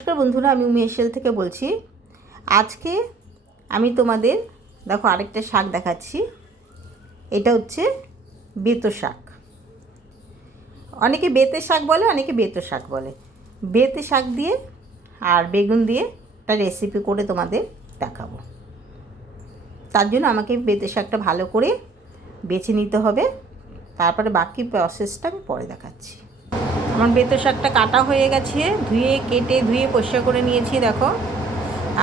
নমস্কার বন্ধুরা, আমি উমি এসেল থেকে বলছি। আজকে আমি তোমাদের, দেখো আরেকটা শাক দেখাচ্ছি। এটা হচ্ছে বেতো শাক। অনেকে বেতে শাক বলে, অনেকে বেতো শাক বলে। বেতে শাক দিয়ে আর বেগুন দিয়ে একটা রেসিপি করে তোমাদের দেখাবো। তার জন্য আমাকে বেতে শাকটা ভালো করে বেছে নিতে হবে। তারপরে বাকি প্রসেসটা আমি পরে দেখাচ্ছি। আমার বেতো শাকটা কাটা হয়ে গেছে, ধুয়ে, কেটে, ধুয়ে পরিষ্কার করে নিয়েছি, দেখো।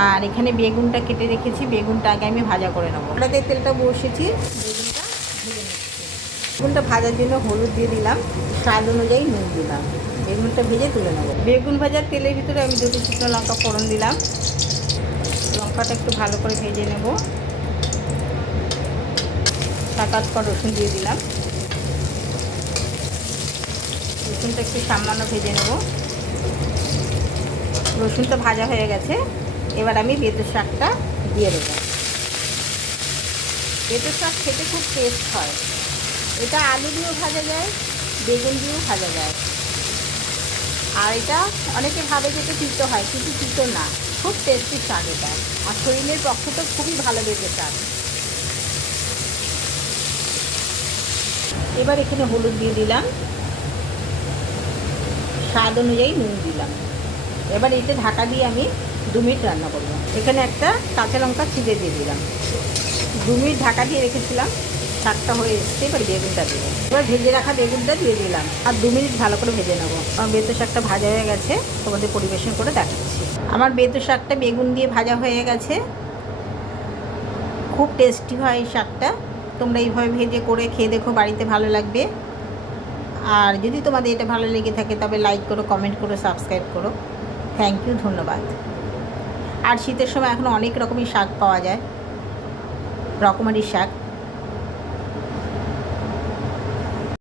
আর এখানে বেগুনটা কেটে রেখেছি, বেগুনটা আগে আমি ভাজা করে নেব। ওটাতে তেলটা বসেছি বেগুনটা ভেজে বেগুনটা ভাজার জন্য হলুদ দিয়ে দিলাম, স্বাদ অনুযায়ী নুন দিলাম। বেগুনটা ভেজে তুলে নেব। বেগুন ভাজার তেলের ভিতরে আমি দুটো শুকনো লঙ্কা ফোড়ন দিলাম। লঙ্কাটা একটু ভালো করে ভেজে নেব। সাত আট রসুন দিয়ে দিলাম। রসুনটা একটু সামান্য ভেজে নেব। রসুনটা ভাজা হয়ে গেছে। এবার আমি বেতের শাকটা দিয়ে দেবো। বেতের শাক খেতে খুব টেস্ট হয়। এটা আলু দিয়েও ভাজা যায়, বেগুন দিয়েও ভাজা যায়। আর এটা অনেকে ভাবে যে এটা তিতো হয়, কিন্তু তিতো না। খুব টেস্টি শাক এটা। আর শরীরের পক্ষে তো খুবই ভালো বেতের শাক। এবার এখানে হলুদ দিয়ে দিলাম। স্বাদ অনুযায়ী নুন দিলাম। এবার এতে ঢাকা দিয়ে আমি দু মিনিট রান্না করব। এখানে একটা কাঁচা লঙ্কা ছিঁড়ে দিয়ে দিলাম। দু মিনিট ঢাকা দিয়ে রেখেছিলাম। শাকটা হয়ে এসছে, এবার বেগুনটা দেবো। এবার ভেজে রাখা বেগুনটা দিয়ে দিলাম। আর দু মিনিট ভালো করে ভেজে নেব। আমার বেতো শাকটা ভাজা হয়ে গেছে, তোমাদের পরিবেশন করে দেখাচ্ছি। আমার বেতো শাকটা বেগুন দিয়ে ভাজা হয়ে গেছে। খুব টেস্টি হয় এই শাকটা। তোমরা এইভাবে ভেজে করে খেয়ে দেখো, বাড়িতে ভালো লাগবে। আর যদি তোমাদের এটা ভালো লেগে থাকে, তবে লাইক করো কমেন্ট করো সাবস্ক্রাইব করো। থ্যাংক ইউ ধন্যবাদ। আর শীতের সময় এখন অনেক রকমই শাক পাওয়া যায়। রকমারি শাক।